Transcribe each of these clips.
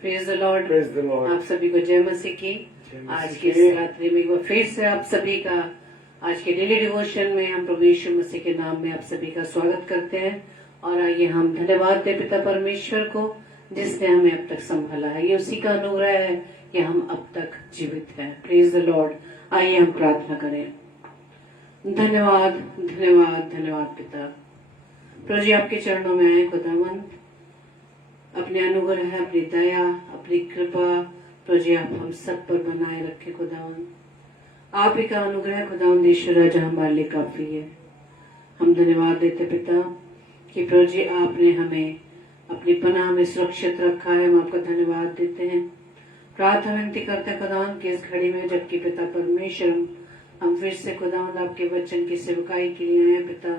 Praise the Lord. Praise the Lord. आप सभी को जय मसीह की। आज की इस रात्रि में एक बार फिर से आप सभी का आज के डेली डिवोशन में हम प्रभु यीशु मसीह के नाम में आप सभी का स्वागत करते हैं। और आइए हम धन्यवाद दें पिता परमेश्वर को जिसने हमें अब तक संभाला है। ये उसी का अनुग्रह है कि हम अब तक जीवित हैं। Praise the Lord. आइए हम प्रार्थना करें। धन्यवाद धन्यवाद धन्यवाद पिता। प्रभु जी आपके चरणों में आए खुदावन, अपने अनुग्रह, अपनी दया, अपनी कृपा प्रभु जी आप हम सब पर बनाए रखे खुदावन। आप ही का अनुग्रह खुदावन ईश्वर जो हमारे लिए काफी है। हम धन्यवाद देते पिता कि प्रभु जी आपने हमें अपनी पनाह में सुरक्षित रखा है। हम आपका धन्यवाद देते हैं। प्रार्थना विनती करते खुदावन कि इस घड़ी में जबकि पिता परमेश्वर हम फिर से खुदावन आपके वचन की सेवकाई के लिए आए पिता,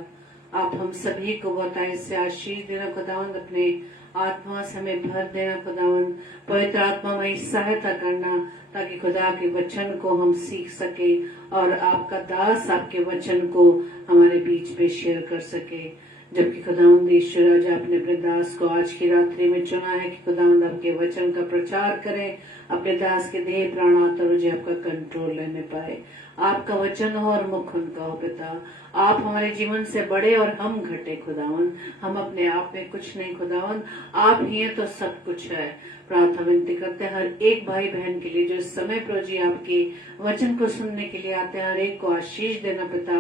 आप हम सभी को बताए से आशीष देना खुदावन, अपने आत्मा से हमें भर देना खुदावन, पवित्र आत्मा में सहायता करना ताकि खुदा के वचन को हम सीख सके और आपका दास आपके वचन को हमारे बीच में शेयर कर सके। जबकि खुदावंद ईश्वर आज आपने अपने दास को आज की रात्रि में चुना है कि खुदावंद आपके वचन का प्रचार करें, अपने दास के देह प्राण आत्मा रुझे आपका कंट्रोल लेने पाए। आपका वचन हो और मुख उनका हो पिता। आप हमारे जीवन से बड़े और हम घटे खुदावन, हम अपने आप में कुछ नहीं खुदावन, आप ही हैं तो सब कुछ है। प्रार्थना विनती करते हैं हर एक भाई बहन के लिए जो इस समय प्रभु जी आपके वचन को सुनने के लिए आते हैं, हर एक को आशीष देना पिता।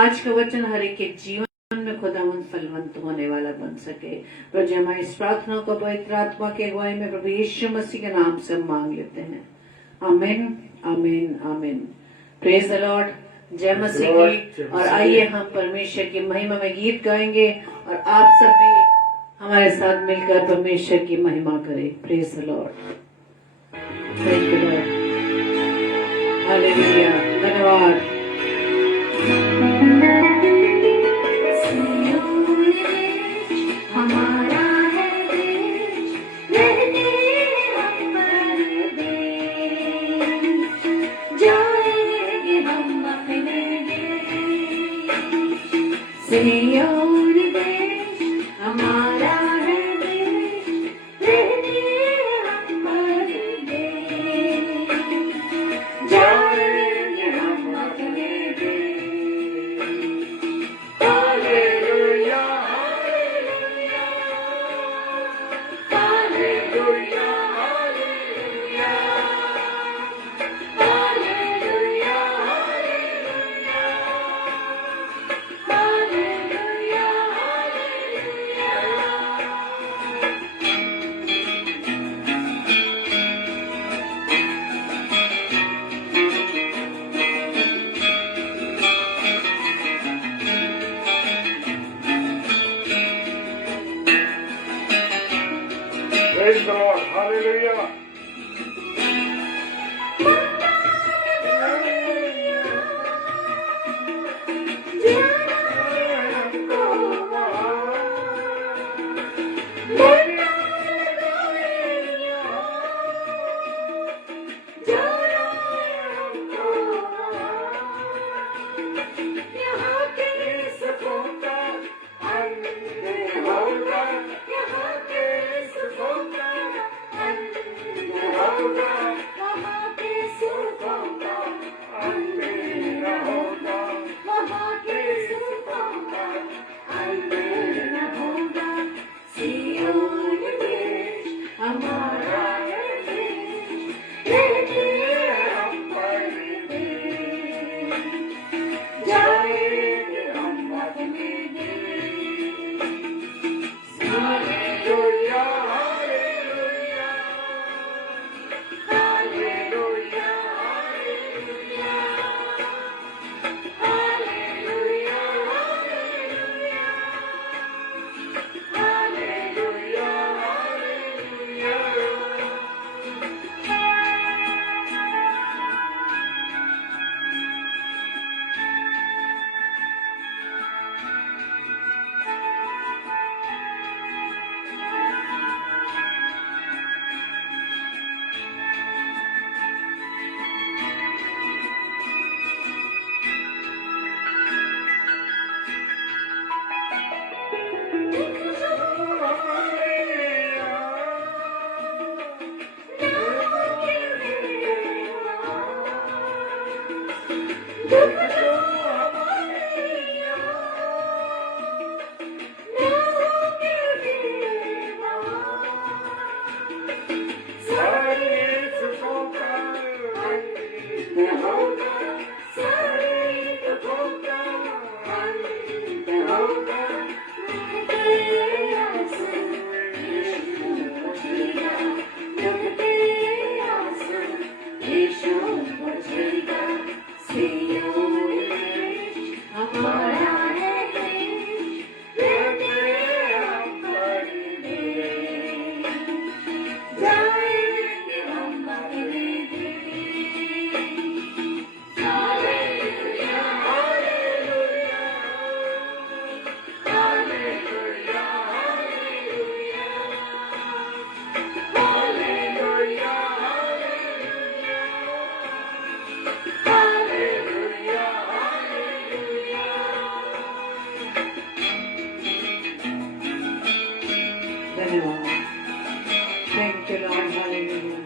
आज का वचन हर एक के जीवन में खुदावन फलवंत होने वाला बन सके। प्रभु जी हमारी इस प्रार्थना को पवित्र आत्मा के अगुवाई में प्रभु यीशु मसीह के नाम से मांग लेते हैं। आमीन आमीन आमीन। Praise the Lord. जय मसीह की। और आइए हम परमेश्वर की महिमा में गीत गाएंगे और आप सभी हमारे साथ मिलकर परमेश्वर की महिमा करें। Praise the Lord. Thank you Lord. Hallelujah. धन्यवाद। सियोन देश हमारा है देश, रहने हम परदेश, जाएंगे हम अपने देश। Hallelujah hallelujah hallelujah hallelujah hallelujah Praise the Lord. Hallelujah. you, Lord. Hallelujah.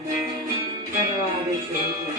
धन्यवाद यीशु।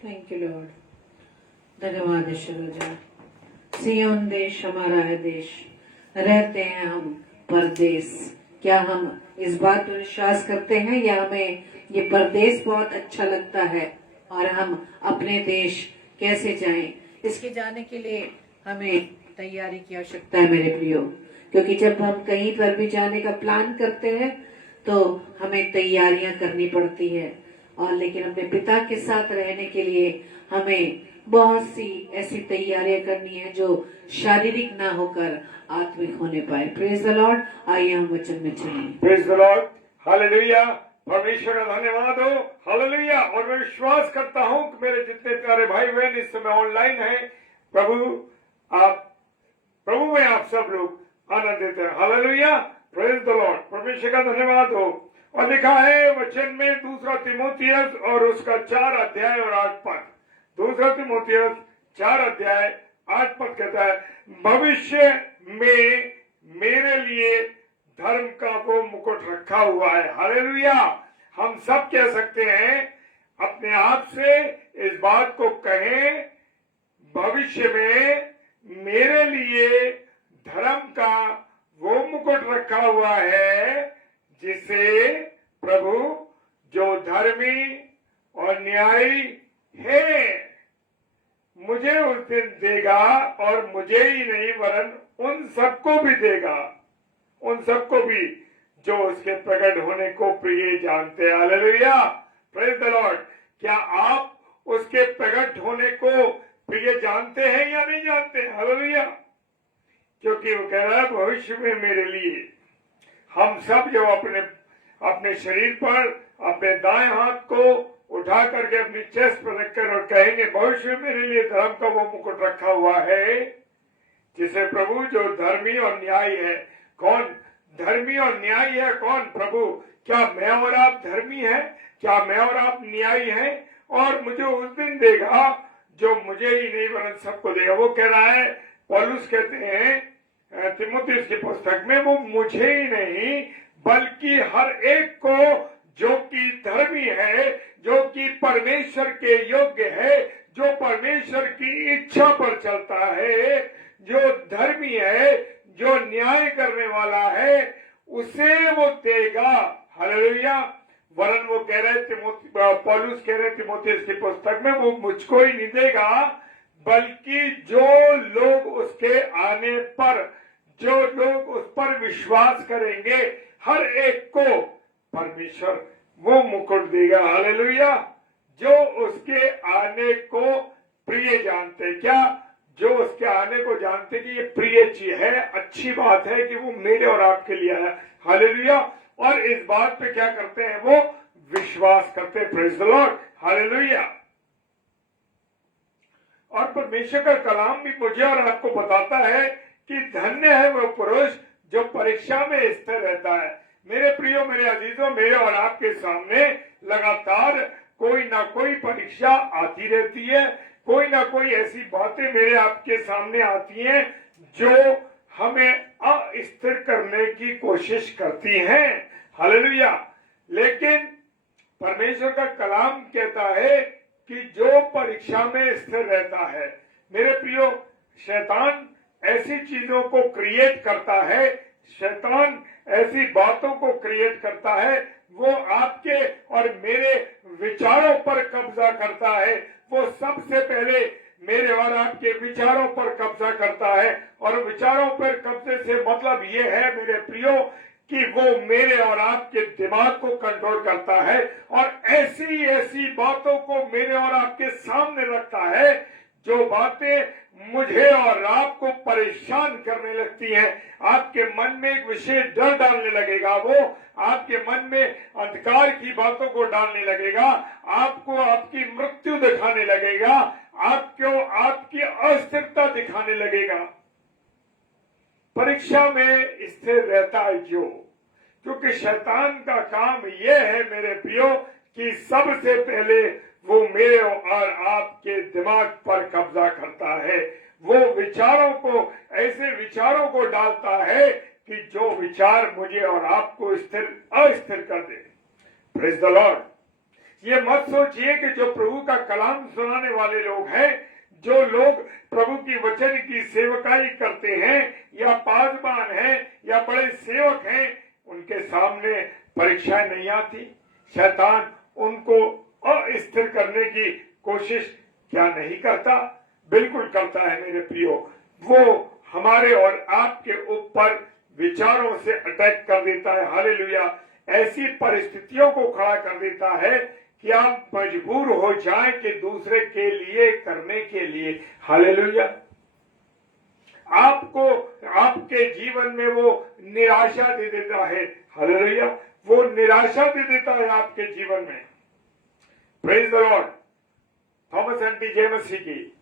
Thank you Lord. धन्यवाद ईश्वर। सियोन देश हमारा है देश, रहते हैं हम परदेश। क्या हम इस बात पर विश्वास करते हैं या हमें ये परदेश बहुत अच्छा लगता है और हम अपने देश कैसे जाएं? इसके जाने के लिए हमें तैयारी की आवश्यकता है मेरे प्रियो, क्योंकि जब हम कहीं पर भी जाने का प्लान करते हैं तो हमें तैयारियां करनी पड़ती है। और लेकिन अपने पिता के साथ रहने के लिए हमें बहुत सी ऐसी तैयारियां करनी है जो शारीरिक ना होकर आत्मिक होने पाए। Praise the Lord. आइए हम वचन में चलें। Praise the Lord. हालेलुया। परमेश्वर का धन्यवाद हो। हालेलुया। और मैं विश्वास करता हूं कि मेरे जितने प्यारे भाई बहन इस समय ऑनलाइन हैं, प्रभु में आप सब लोग आनंदित हैं। हालेलुया। Praise the Lord. परमेश्वर का धन्यवाद हो। और लिखा है वचन में 2 तीमुथियुस और उसका 4 अध्याय और 8 पद। 2 तीमुथियुस 4 अध्याय 8 पद कहता है, भविष्य में मेरे लिए धर्म का वो मुकुट रखा हुआ है। हालेलुया। हम सब कह सकते हैं, अपने आप से इस बात को कहें, भविष्य में मेरे लिए धर्म का वो मुकुट रखा हुआ है जिसे प्रभु जो धर्मी और न्यायी है मुझे उस दिन देगा, और मुझे ही नहीं वरन उन सबको भी देगा, उन सबको भी जो उसके प्रकट होने को प्रिय जानते हैं। हालेलुया। Praise the Lord. क्या आप उसके प्रकट होने को प्रिय जानते हैं या नहीं जानते? हालेलुया। क्योंकि वो कह रहा है भविष्य में मेरे लिए। हम सब जो अपने शरीर पर अपने दाएं हाथ को उठा करके अपनी चेस्ट पर रखकर और कहेंगे, भविष्य में मेरे लिए धर्म का वो मुकुट रखा हुआ है जिसे प्रभु जो धर्मी और न्यायी है। कौन धर्मी और न्यायी है? कौन? प्रभु। क्या मैं और आप धर्मी हैं? क्या मैं और आप न्यायी हैं? और मुझे उस दिन देगा जो मुझे ही नहीं वरन सबको देगा। वो कह रहा है, पौलुस कहते हैं तीमुथियुस की पुस्तक में, वो मुझे ही नहीं बल्कि हर एक को जो कि धर्मी है, जो कि परमेश्वर के योग्य है, जो परमेश्वर की इच्छा पर चलता है, जो धर्मी है, जो न्याय करने वाला है, उसे वो देगा। हालेलुया। वरन वो कह रहे पौलुस कह रहे तीमुथियुस की पुस्तक में, वो मुझको ही नहीं देगा बल्कि जो लोग उसके आने पर, जो लोग उस पर विश्वास करेंगे, हर एक को परमेश्वर वो मुकुट देगा। हालेलुया। जो उसके आने को प्रिय जानते। क्या? जो उसके आने को जानते कि ये प्रिय चीज है, अच्छी बात है कि वो मेरे और आपके लिए है। हालेलुया। और इस बात पे क्या करते हैं, वो विश्वास करते हैं। Praise the Lord, hallelujah. और परमेश्वर का कलाम भी मुझे और आपको बताता है कि धन्य है वो पुरुष जो परीक्षा में स्थिर रहता है। मेरे प्रियो, मेरे अजीजों, मेरे और आपके सामने लगातार कोई ना कोई परीक्षा आती रहती है, कोई ना कोई ऐसी बातें मेरे आपके सामने आती हैं जो हमें अस्थिर करने की कोशिश करती हैं। हालेलुया। लेकिन परमेश्वर का कलाम कहता है कि जो परीक्षा में स्थिर रहता है, मेरे प्रियो, शैतान ऐसी चीजों को क्रिएट करता है, शैतान ऐसी बातों को क्रिएट करता है, वो आपके और मेरे विचारों पर कब्जा करता है। वो सबसे पहले मेरे और आपके विचारों पर कब्जा करता है, और विचारों पर कब्जे से मतलब ये है मेरे प्रियो कि वो मेरे और आपके दिमाग को कंट्रोल करता है और ऐसी ऐसी बातों को मेरे और आपके सामने रखता है जो बातें मुझे और आपको परेशान करने लगती हैं। आपके मन में एक विशेष डर डालने लगेगा, वो आपके मन में अंधकार की बातों को डालने लगेगा, आपको आपकी मृत्यु दिखाने लगेगा, आपको आपकी अस्थिरता दिखाने लगेगा। परीक्षा में स्थिर रहता है क्योंकि शैतान का काम यह है मेरे प्रियो कि सबसे पहले वो मेरे और आपके दिमाग पर कब्जा करता है। वो विचारों को, ऐसे विचारों को डालता है कि जो विचार मुझे और आपको अस्थिर कर दे। Praise the Lord. ये मत सोचिए कि जो प्रभु का कलाम सुनाने वाले लोग हैं, जो लोग प्रभु की वचन की सेवकाई करते हैं, या पासबान हैं, या बड़े सेवक हैं, उनके सामने परीक्षाएं नहीं आती। शैतान उनको अस्थिर करने की कोशिश क्या नहीं करता? बिल्कुल करता है मेरे प्रियो। वो हमारे और आपके ऊपर विचारों से अटैक कर देता है। हालेलुया। ऐसी परिस्थितियों को खड़ा कर देता है कि आप मजबूर हो जाएं कि दूसरे के लिए करने के लिए। हालेलुया। आपको आपके जीवन में वो निराशा दे देता है। हालेलुया। वो निराशा दे देता है आपके जीवन में। Praise the Lord. थॉमस एंटी जेमसी की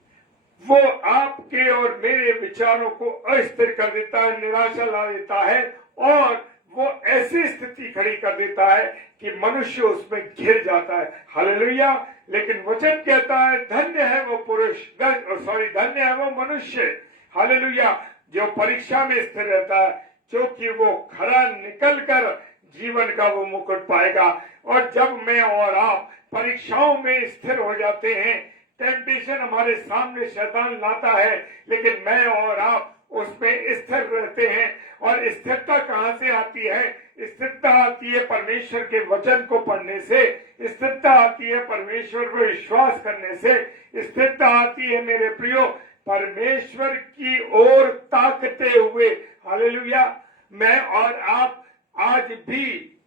वो आपके और मेरे विचारों को अस्थिर कर देता है, निराशा ला देता है, और वो ऐसी स्थिति खड़ी कर देता है कि मनुष्य उसमें घिर जाता है। हालेलुया। लेकिन वचन कहता है धन्य है वो पुरुष, धन्य है वो मनुष्य, हालेलुया, जो परीक्षा में स्थिर रहता है, क्योंकि वो खरा निकलकर जीवन का वो मुकुट पाएगा। और जब मैं और आप परीक्षाओं में स्थिर हो जाते हैं, टेम्पटेशन हमारे सामने शैतान लाता है, लेकिन मैं और आप उसमें स्थिर रहते हैं। और स्थिरता कहां से आती है? स्थिरता आती है परमेश्वर के वचन को पढ़ने से, स्थिरता आती है परमेश्वर को विश्वास करने से, स्थिरता आती है मेरे प्रियो परमेश्वर की ओर ताकते हुए। हालेलुया। मैं और आप आज भी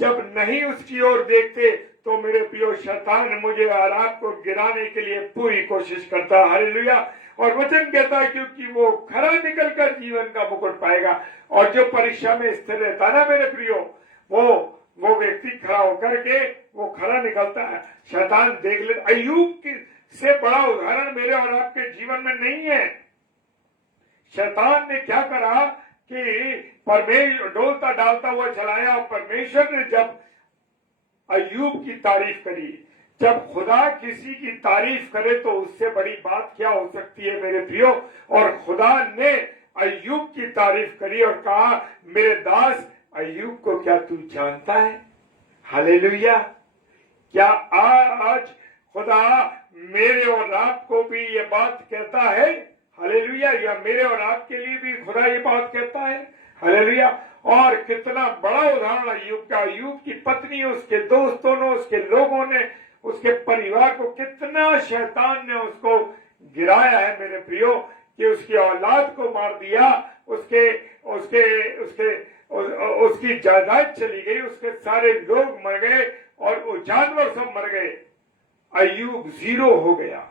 जब नहीं उसकी ओर देखते तो मेरे प्रियो शैतान मुझे और आपको गिराने के लिए पूरी कोशिश करता है। हालेलुया। और वचन कहता है क्योंकि वो खरा निकलकर जीवन का मुकुट पाएगा। और जो परीक्षा में स्थिर रहता है ना मेरे प्रियो, वो व्यक्ति खड़ा होकर के वो खरा निकलता है। शैतान देख ले, अय्यूब से बड़ा उदाहरण मेरे और आपके जीवन में नहीं है। शैतान ने क्या करा कि परमेश्वर डोलता डालता हुआ चलाया, और परमेश्वर ने जब अय्यूब की तारीफ करी, जब खुदा किसी की तारीफ करे तो उससे बड़ी बात क्या हो सकती है मेरे प्रियो। और खुदा ने अय्यूब की तारीफ करी और कहा मेरे दास अय्यूब को क्या तू जानता है? हालेलुया। क्या आज खुदा मेरे और आपको भी ये बात कहता है? हालेलुया। या मेरे और आपके लिए भी खुदा ये बात कहता है? हालेलुया। और कितना बड़ा उदाहरण अय्यूब का। अय्यूब की पत्नी, उसके दोस्तों ने, उसके लोगों ने, उसके परिवार को, कितना शैतान ने उसको गिराया है मेरे प्रियो, कि उसकी औलाद को मार दिया, उसकी जायदाद चली गई, उसके सारे लोग मर गए और वो जानवर सब मर गए। अय्यूब जीरो हो गया।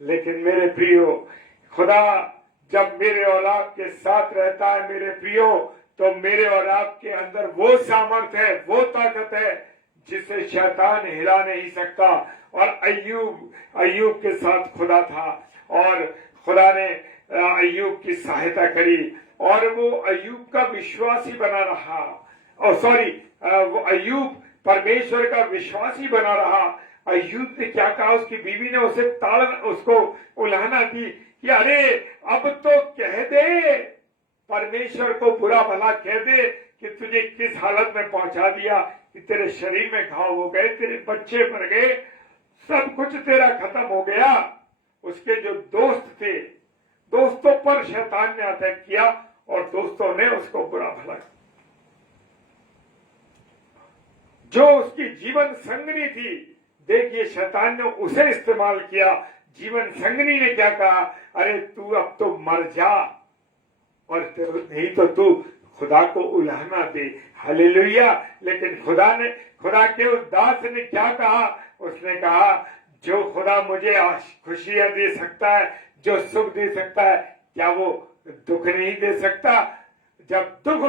लेकिन मेरे प्रियो खुदा जब मेरे और आपके साथ रहता है मेरे प्रियो, तो मेरे और आपके अंदर वो सामर्थ्य है, वो ताकत है जिसे शैतान हिला नहीं सकता। और अय्यूब के साथ खुदा था और खुदा ने अय्यूब की सहायता करी और वो अय्यूब का विश्वासी बना रहा। और वो अय्यूब परमेश्वर का विश्वासी बना रहा। अय्यूब ने क्या कहा, उसकी बीवी ने उसको उलाहना दी कि अरे अब तो कह दे, परमेश्वर को बुरा भला कह दे कि तुझे किस हालत में पहुंचा दिया कि तेरे शरीर में घाव हो गए, तेरे बच्चे मर गए, सब कुछ तेरा खत्म हो गया। उसके जो दोस्त थे, दोस्तों पर शैतान ने अटैक किया और दोस्तों ने उसको बुरा भला, जो उसकी जीवन संगनी थी, देखिए शैतान ने उसे इस्तेमाल किया। जीवन संगनी ने क्या कहा, अरे तू अब तो मर जा और नहीं तो तू खुदा को उलाहना दे। हालेलुया। लेकिन खुदा के उस दास ने क्या कहा, उसने कहा जो खुदा मुझे खुशियां दे सकता है, जो सुख दे सकता है, क्या वो दुख नहीं दे सकता? जब सुख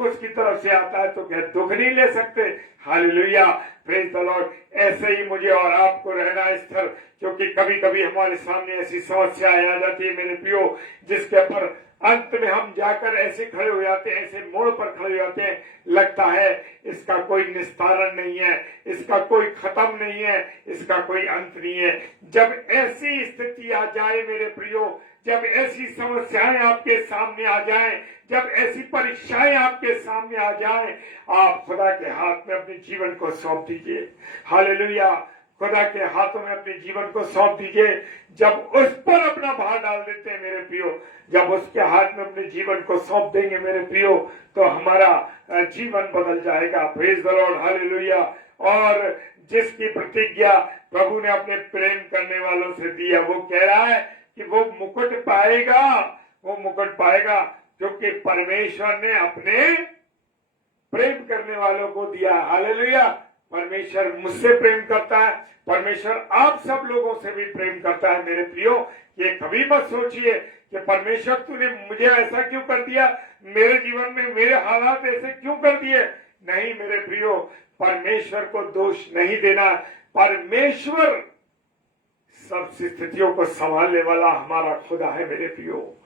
उसकी तरफ से आता है तो क्या दुख नहीं ले सकते? Hallelujah, praise the Lord. ऐसे ही मुझे और आपको रहना है स्थिर, क्योंकि कभी कभी हमारे सामने ऐसी समस्याएं आ जाती है मेरे प्रियो, जिसके पर अंत में हम जाकर ऐसे खड़े हो जाते हैं, ऐसे मोड़ पर खड़े हो जाते हैं, लगता है इसका कोई निस्तारण नहीं है, इसका कोई खत्म नहीं है, इसका कोई अंत नहीं है। जब ऐसी स्थिति आ जाए मेरे प्रियो, जब ऐसी समस्याएं आपके सामने आ जाएं, जब ऐसी परीक्षाएं आपके सामने आ जाएं, आप खुदा के हाथ में अपने जीवन को सौंप दीजिए। हालेलुया, खुदा के हाथों में अपने जीवन को सौंप दीजिए। जब उस पर अपना भार डाल देते हैं मेरे प्रियो, जब उसके हाथ में अपने जीवन को सौंप देंगे मेरे प्रियो, तो हमारा जीवन बदल जाएगा। Praise the Lord, hallelujah. और जिसकी प्रतिज्ञा प्रभु ने अपने प्रेम करने वालों से दी है, वो कह रहा है कि वो मुकुट पाएगा, क्योंकि परमेश्वर ने अपने प्रेम करने वालों को दिया। हालेलुया। परमेश्वर मुझसे प्रेम करता है, परमेश्वर आप सब लोगों से भी प्रेम करता है मेरे प्रियो। ये कभी मत सोचिए कि परमेश्वर तूने मुझे ऐसा क्यों कर दिया, मेरे जीवन में मेरे हालात ऐसे क्यों कर दिए। नहीं मेरे प्रियो, परमेश्वर को दोष नहीं देना। परमेश्वर सब स्थितियों को संभालने वाला हमारा खुदा है मेरे प्रियो।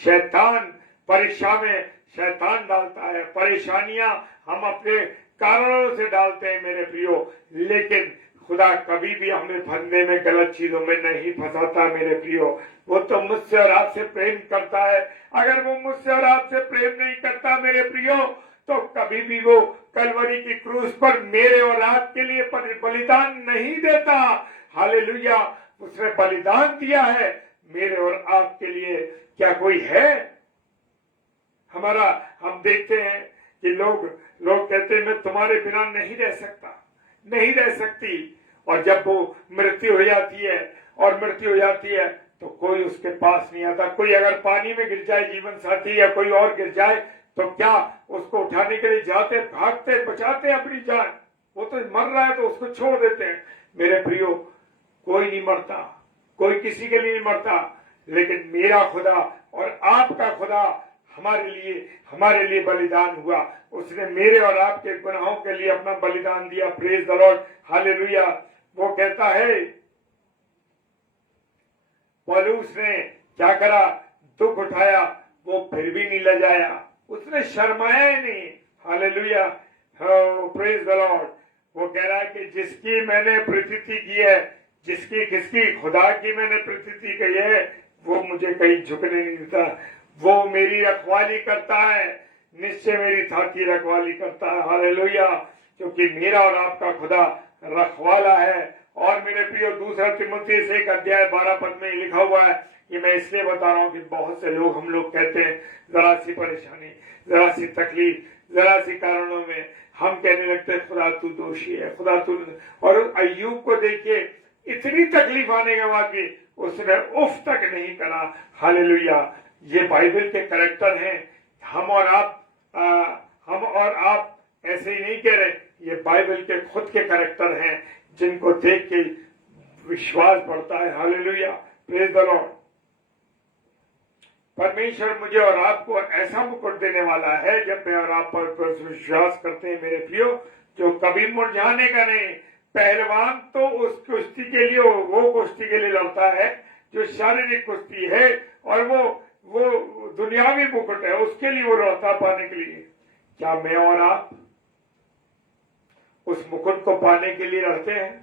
शैतान परीक्षा में शैतान डालता है, परेशानियां हम अपने कारणों से डालते हैं मेरे प्रियो, लेकिन खुदा कभी भी हमें फंदे में, गलत चीजों में नहीं फंसाता मेरे प्रियो। वो तो मुझसे और आपसे प्रेम करता है। अगर वो मुझसे और आपसे प्रेम नहीं करता मेरे प्रियो, तो कभी भी वो कलवरी की क्रूस पर मेरे और आपके लिए बलिदान नहीं देता। हालेलुया, उसने बलिदान दिया है मेरे और आपके लिए। क्या कोई है हम देखते हैं कि लोग कहते हैं मैं तुम्हारे बिना नहीं रह सकता, नहीं रह सकती, और जब वो मृत्यु हो जाती है तो कोई उसके पास नहीं आता। कोई अगर पानी में गिर जाए जीवन साथी या कोई और गिर जाए, तो क्या उसको उठाने के लिए जाते, भागते, बचाते अपनी जान? वो तो मर रहा है तो उसको छोड़ देते हैं। मेरे प्रियो, कोई नहीं मरता, कोई किसी के लिए नहीं मरता, लेकिन मेरा खुदा और आपका खुदा हमारे लिए बलिदान हुआ। उसने मेरे और आपके गुनाहों के लिए अपना बलिदान दिया। Praise the Lord, hallelujah. वो कहता है, पौलुस ने क्या करा, दुख उठाया, वो फिर भी नहीं लजाया, उसने शर्माया ही नहीं। Hallelujah, praise the Lord. वो कह रहा है कि जिसकी मैंने प्रतीति की है, किसकी खुदा की मैंने प्रतीति की है, वो मुझे कहीं झुकने नहीं देता। वो मेरी रखवाली करता है, निश्चय मेरी थाकी रखवाली करता है। हालेलुया, क्योंकि मेरा और आपका खुदा रखवाला है। और मेरे प्रियो, 2 तीमुथियुस 1:12 में लिखा हुआ है, कि मैं इसलिए बता रहा हूँ कि बहुत से लोग, हम लोग कहते हैं जरा सी परेशानी, जरा सी तकलीफ, जरा सी कारणों में हम कहने लगते हैं खुदा तू दोषी है, खुदा तू। और अय्यूब को देखिए, इतनी तकलीफ आने के बाद भी उसने उफ तक नहीं करा। हालेलुया, ये बाइबल के कैरेक्टर हैं। हम और आप ऐसे ही नहीं कह रहे, ये बाइबल के खुद के कैरेक्टर हैं, जिनको देख के विश्वास बढ़ता है। Hallelujah, praise the Lord. परमेश्वर मुझे और आपको ऐसा मुकुट देने वाला है जब मैं और आप पर विश्वास करते हैं मेरे प्रियो, जो कभी मुरझाने का नहीं। पहलवान तो उस कुश्ती के लिए, वो कुश्ती के लिए लड़ता है जो शारीरिक कुश्ती है, और वो दुनियावी मुकुट है, उसके लिए वो लड़ता पाने के लिए। क्या मैं और आप उस मुकुट को पाने के लिए लड़ते हैं?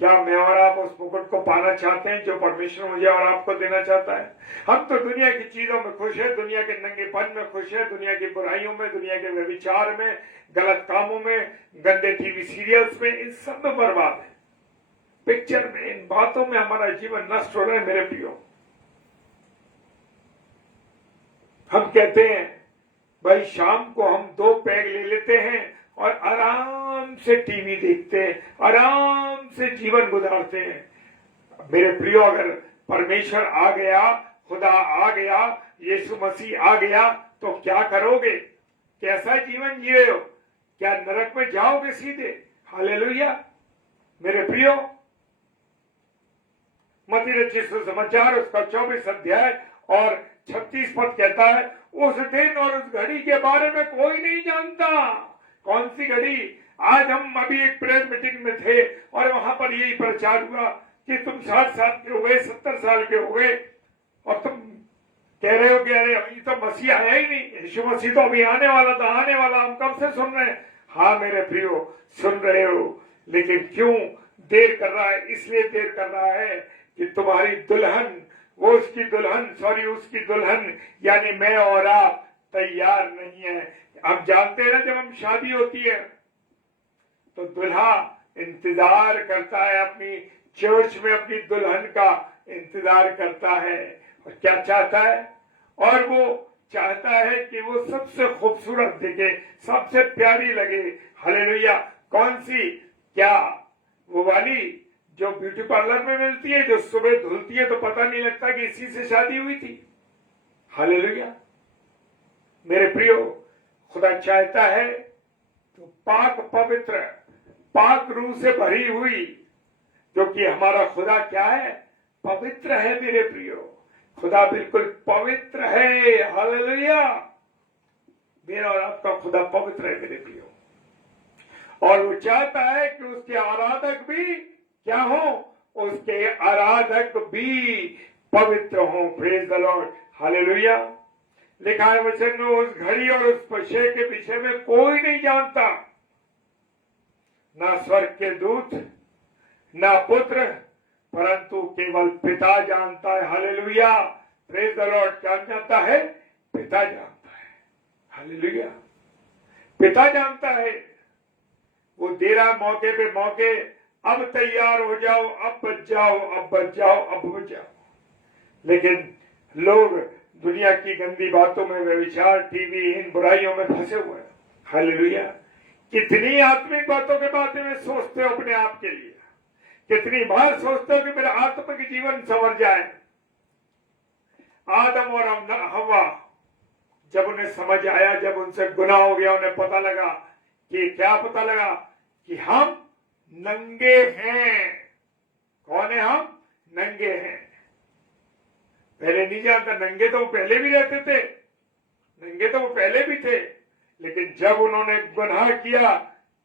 क्या मैं और आप उस मुकुट को पाना चाहते हैं जो परमेश्वर मुझे और आपको देना चाहता है? हम तो दुनिया की चीजों में खुश है, दुनिया के नंगेपन में खुश है, दुनिया की बुराइयों में, दुनिया के व्यभिचार में, गलत कामों में, गंदे टीवी सीरियल्स में, इन सब में बर्बाद है, पिक्चर में, इन बातों में हमारा जीवन नष्ट हो रहा है मेरे प्रियो। हम कहते हैं भाई शाम को हम 2 पैग ले लेते हैं और आराम से टीवी देखते हैं, आराम से जीवन गुजारते हैं। मेरे प्रियो, अगर परमेश्वर आ गया, खुदा आ गया, यीशु मसीह आ गया, तो क्या करोगे? कैसा जीवन जी रहे हो? क्या नरक में जाओगे सीधे? हालेलुया। मेरे प्रियो, मत्ती रचित सुसमाचार उसका 24 अध्याय और 36 पद कहता है, उस दिन और उस घड़ी के बारे में कोई नहीं जानता। कौन सी घड़ी? आज हम अभी एक प्रेयर मीटिंग में थे और वहां पर यही प्रचार हुआ कि तुम 60 साल के हो गए, 70 साल के हो गए, और तुम कह रहे हो कि अरे अभी तो मसीह आया ही नहीं, यीशु मसीह तो अभी आने वाला था, आने वाला। हम कब से सुन रहे हैं? हाँ मेरे प्रियो, सुन रहे हो, लेकिन क्यों देर कर रहा है? इसलिए देर कर रहा है कि तुम्हारी दुल्हन, वो उसकी दुल्हन यानी मैं और आप तैयार नहीं है। आप जानते हैं ना, जब हम शादी होती है तो दूल्हा इंतजार करता है, अपनी चर्च में अपनी दुल्हन का इंतजार करता है, और क्या चाहता है? और वो चाहता है कि वो सबसे खूबसूरत दिखे, सबसे प्यारी लगे। हालेलुया। कौन सी? क्या वो वाली जो ब्यूटी पार्लर में मिलती है, जो सुबह धुलती है तो पता नहीं लगता कि इसी से शादी हुई थी? हालेलुया। मेरे प्रियो, खुदा चाहता है तो पाक पवित्र, पाक रूह से भरी हुई, जो कि हमारा खुदा क्या है? पवित्र है मेरे प्रियो। खुदा बिल्कुल पवित्र है। हालेलुया। मेरा और आपका खुदा पवित्र है मेरे प्रियो, और वो चाहता है कि उसके आराधक भी क्या हो? उसके आराधक भी पवित्र हो। Praise the Lord. हालेलुया। लिखा है वचन में, उस घड़ी और उस पशे के विषय में कोई नहीं जानता, ना स्वर्ग के दूत, ना पुत्र, परंतु केवल पिता जानता है। हालेलुया। Praise the Lord. क्या जानता है? पिता जानता है। हालेलुया। पिता जानता है। वो दे रहा मौके पे मौके, अब तैयार हो जाओ, अब बच जाओ, अब बच जाओ, अब बच जाओ। लेकिन लोग दुनिया की गंदी बातों में, व्यभिचार, टीवी, इन बुराइयों में फंसे हुए हैं। हालेलुया। कितनी आत्मिक बातों के बारे में सोचते हो अपने आप के लिए? कितनी बार सोचते हो कि मेरा आत्मिक जीवन संवर जाए? आदम और हव्वा, जब उन्हें समझ आया, जब उनसे गुनाह हो गया, उन्हें पता लगा कि क्या पता लगा? कि हम नंगे हैं। कौन है हम? नंगे हैं। पहले नहीं जानता, नंगे तो वो पहले भी रहते थे, नंगे तो वो पहले भी थे, लेकिन जब उन्होंने गुनाह किया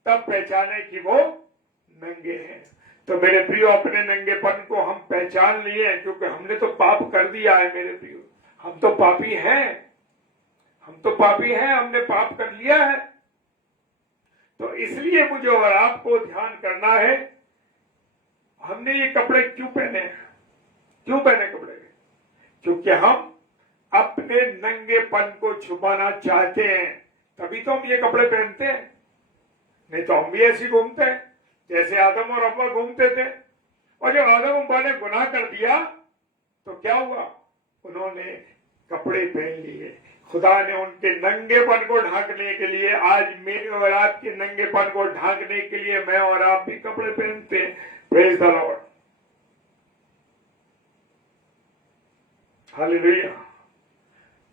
तब पहचाने कि वो नंगे हैं। तो मेरे प्रियो, अपने नंगेपन को हम पहचान लिए, क्योंकि हमने तो पाप कर दिया है मेरे प्रियो। हम तो पापी हैं, हम तो पापी हैं, हमने पाप कर लिया है। तो इसलिए मुझे और आपको ध्यान करना है, हमने ये कपड़े क्यों पहने? क्यों पहने कपड़े? क्योंकि हम अपने नंगेपन को छुपाना चाहते हैं, तभी तो हम ये कपड़े पहनते हैं। नहीं तो हम भी ऐसे घूमते हैं जैसे आदम और अव्वा घूमते थे। और जब आदम अव्वा ने गुनाह कर दिया तो क्या हुआ? उन्होंने कपड़े पहन लिए। खुदा ने उनके नंगेपन को ढांकने के लिए, आज मेरे और आपके नंगेपन को ढांकने के लिए मैं और आप भी कपड़े पहनते हैं। Praise the Lord. हालेलुया।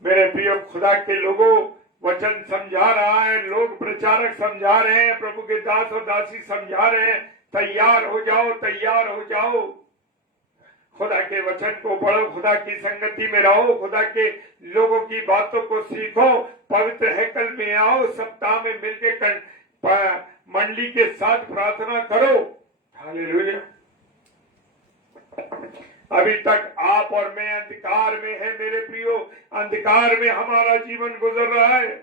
मेरे प्रिय खुदा के लोगों, वचन समझा रहा है, लोग प्रचारक समझा रहे हैं, प्रभु के दास और दासी समझा रहे हैं, तैयार हो जाओ, तैयार हो जाओ। खुदा के वचन को पढ़ो, खुदा की संगति में रहो, खुदा के लोगों की बातों को सीखो, पवित्र हैकल में आओ, सप्ताह में मिलकर मंडली के साथ प्रार्थना करो। हालेलुया। अभी तक आप और मैं अंधकार में है मेरे प्रियो, अंधकार में हमारा जीवन गुजर रहा है।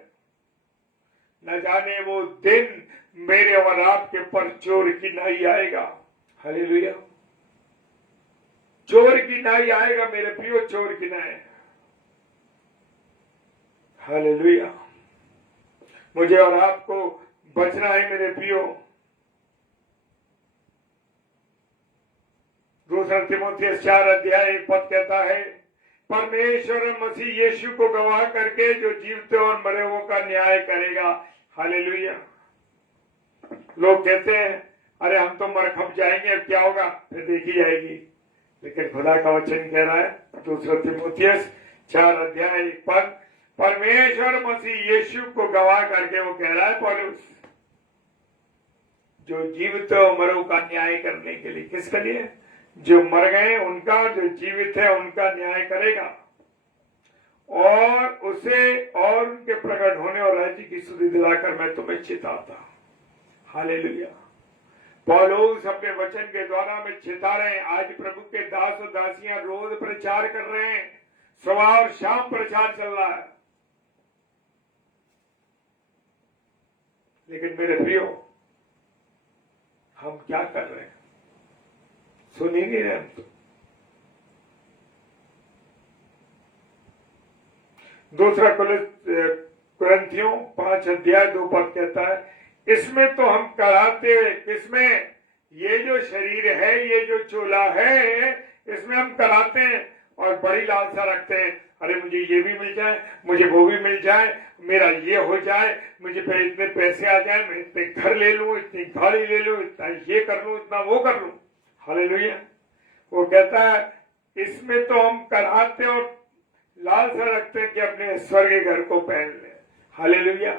न जाने वो दिन मेरे और आपके पर चोर की नाई आएगा। हालेलुया। चोर की नाई आएगा मेरे प्रियो, चोर की नाई। हालेलुया। मुझे और आपको बचना है मेरे प्रियो। दूसरा तीमुथियुस 4 अध्याय 1 पद कहता है, परमेश्वर मसीह यीशु को गवाह करके जो जीवते और मरे हुओं का न्याय करेगा। हालेलुया। लोग कहते हैं अरे हम तो मर खप जाएंगे, अब क्या होगा, फिर देखी जाएगी। लेकिन खुदा का वचन कह रहा है, दूसरा तीमुथियुस 4 अध्याय 1 पद, परमेश्वर मसीह यीशु को गवाह करके वो कह रहा है पौलुस, जो जीवित और मरे का न्याय करने के लिए। किसके लिए? जो मर गए उनका, जो जीवित है उनका न्याय करेगा और उसे और उनके प्रकट होने और राज्य की सुधि दिलाकर मैं तुम्हें चिताता। हालेलुया। पौलुस अपने वचन के द्वारा में चिता रहे हैं। आज प्रभु के दास और दासियां रोज प्रचार कर रहे हैं, सुबह और शाम प्रचार चल रहा है। लेकिन मेरे प्रियो, हम क्या कर रहे हैं? सुन ही नहीं रहे हम तो। दूसरा कुरिन्थियों 5 अध्याय 2 पद कहता है, इसमें तो हम कराते, किसमें? ये जो शरीर है, ये जो चोला है, इसमें हम कराते हैं और बड़ी लालसा रखते हैं। अरे मुझे ये भी मिल जाए, मुझे वो भी मिल जाए, मेरा ये हो जाए, मुझे इतने पैसे आ जाए, मैं इतने घर ले लूं, इतनी गाड़ी ले लूं, इतना ये कर लूं, इतना वो कर लूं। हालेलुया। वो कहता है इसमें तो हम कराते और लालसा रखते हैं कि अपने स्वर्गीय घर को पहन लें। हालेलुया।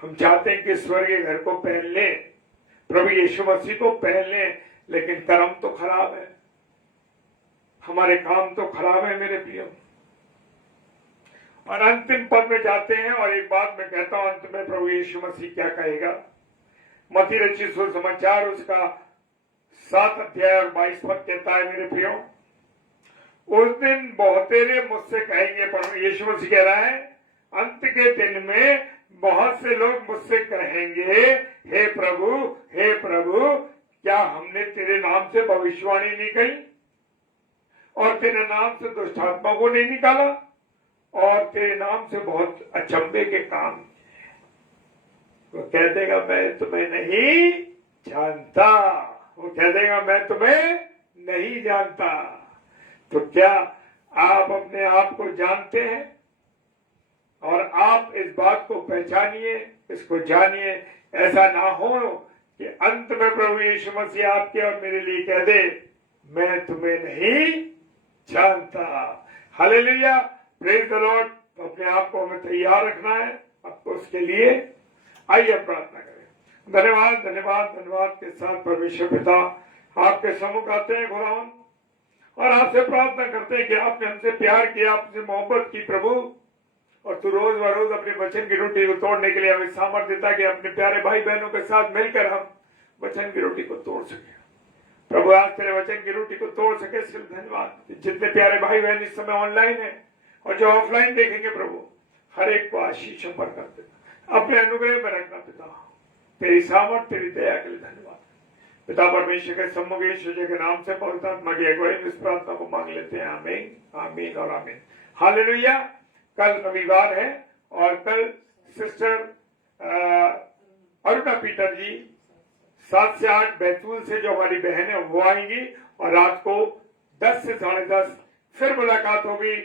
हम चाहते हैं कि स्वर्गीय घर को पहन लें, प्रभु यीशु मसीह को पहन लें, लेकिन कर्म तो खराब है, हमारे काम तो खराब है मेरे प्रियो। और अंतिम पद में जाते हैं और एक बात मैं कहता हूं, अंत में प्रभु यीशु मसीह क्या कहेगा। मत्ती रचित सुसमाचार उसका 7 अध्याय और 22 पद कहता है मेरे प्रियो, उस दिन बहुतेरे मुझसे कहेंगे, प्रभु यीशु मसीह कह रहा है, अंत के दिन में बहुत से लोग मुझसे कहेंगे, हे प्रभु क्या हमने तेरे नाम से भविष्यवाणी नहीं कही और तेरे नाम से दुष्टात्मा को नहीं निकाला और तेरे नाम से बहुत अचंभे के काम? वो कह देगा मैं तुम्हें नहीं जानता। वो कह देगा मैं तुम्हें नहीं जानता। तो क्या आप अपने आप को जानते हैं? और आप इस बात को पहचानिए, इसको जानिए। ऐसा ना हो कि अंत में प्रभु यीशु मसीह आपके और मेरे लिए कह दे मैं तुम्हें नहीं जानता। Hallelujah, praise the Lord. तो अपने आप को हमें तैयार रखना है आपको उसके लिए। आइए प्रार्थना करें। धन्यवाद धन्यवाद धन्यवाद के साथ परमेश्वर पिता आपके सम्मुख आते हैं खुदावन, और आपसे प्रार्थना करते हैं कि आपने हमसे प्यार किया, आपसे मोहब्बत की प्रभु, और तू रोज बरोज अपने वचन की रोटी को तोड़ने के लिए हमें सामर्थ्य देता कि अपने प्यारे भाई बहनों के साथ मिलकर हम वचन की रोटी को तोड़ सके। प्रभु आज तेरे वचन की रोटी को तोड़ सके, सिर्फ धन्यवाद। जितने प्यारे भाई बहन इस समय ऑनलाइन है और जो ऑफलाइन देखेंगे प्रभु, हर एक को आशीष पर कर देना, अपने अनुग्रह में रखना पिता। तेरी सामर्थ तेरी दया के लिए धन्यवाद पिता। परमेश्वर के सम्मुख यीशु जी के नाम से पवित्र आत्मा की अगुवाई इस प्रार्थना को मांग लेते हैं। आमीन आमीन और आमीन। हालेलुया। कल रविवार है और कल सिस्टर अरुणा पीटर जी 7 से 8 बैतूल से जो हमारी बहन है वो आएंगी, और रात को 10 से 10:30 फिर मुलाकात होगी।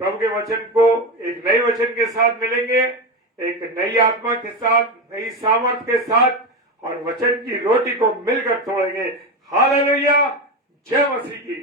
प्रभु के वचन को एक नए वचन के साथ मिलेंगे, एक नई आत्मा के साथ, नई सामर्थ के साथ, और वचन की रोटी को मिलकर तोड़ेंगे। हालेलुया। जय मसीह की।